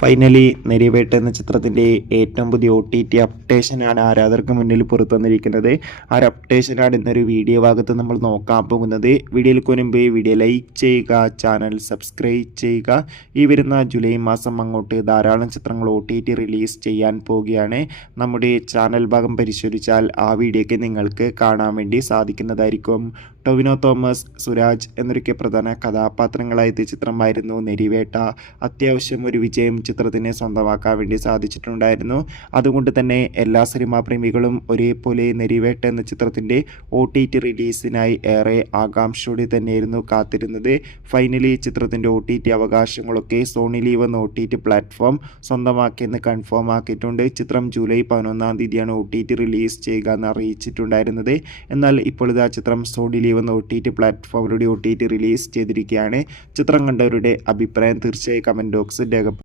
Finally നെരിവേട്ട എന്ന ചിത്രത്തിൻ്റെ ഏറ്റവും പുതിയ OTT അപ്ഡേഷനാണ് ആരാധകർക്ക് മുന്നിൽ പുറത്തു വന്നിരിക്കുന്നത്. ആ ഒരു അപ്ഡേഷനാണ് ഇന്നൊരു വീഡിയോ ഭാഗത്ത് നമ്മൾ നോക്കാൻ പോകുന്നത്. വീഡിയോയിൽ മുൻപ് വീഡിയോ ലൈക്ക് ചെയ്യുക, ചാനൽ സബ്സ്ക്രൈബ് ചെയ്യുക. ഈ വരുന്ന ജൂലൈ മാസം അങ്ങോട്ട് ധാരാളം ചിത്രങ്ങൾ OTT റിലീസ് ചെയ്യാൻ പോവുകയാണ്. നമ്മുടെ ചാനൽ ഭാഗം പരിശോധിച്ചാൽ ആ വീഡിയോയ്ക്ക് നിങ്ങൾക്ക് കാണാൻ വേണ്ടി സാധിക്കുന്നതായിരിക്കും. ടൊവിനോ തോമസ്, സുരാജ് എന്നൊക്കെ പ്രധാന കഥാപാത്രങ്ങളായ ചിത്രമായിരുന്നു നെരിവേട്ട. അത്യാവശ്യം ഒരു വിജയം ചിത്രത്തിന് സ്വന്തമാക്കാൻ വേണ്ടി സാധിച്ചിട്ടുണ്ടായിരുന്നു. അതുകൊണ്ട് തന്നെ എല്ലാ സിനിമാ പ്രേമികളും ഒരേപോലെ നെരിവേട്ട എന്ന ചിത്രത്തിൻ്റെ OTT റിലീസിനായി ഏറെ ആകാംക്ഷയോടെ തന്നെയായിരുന്നു കാത്തിരുന്നത്. ഫൈനലി ചിത്രത്തിൻ്റെ OTT അവകാശങ്ങളൊക്കെ സോണി ലീവ് എന്ന OTT പ്ലാറ്റ്ഫോം സ്വന്തമാക്കിയെന്ന് കൺഫേം ആക്കിയിട്ടുണ്ട്. ചിത്രം ജൂലൈ 11-ാം തീയതിയാണ് OTT റിലീസ് ചെയ്യുക എന്ന് അറിയിച്ചിട്ടുണ്ടായിരുന്നത്. എന്നാൽ ഇപ്പോഴിതാ ചിത്രം സോണി ലീവ് എന്ന OTT പ്ലാറ്റ്ഫോമിലൂടെ OTT റിലീസ് ചെയ്തിരിക്കുകയാണ്. ചിത്രം കണ്ടവരുടെ അഭിപ്രായം തീർച്ചയായും കമൻറ്റ് ബോക്സിൽ രേഖപ്പെടുത്തുക.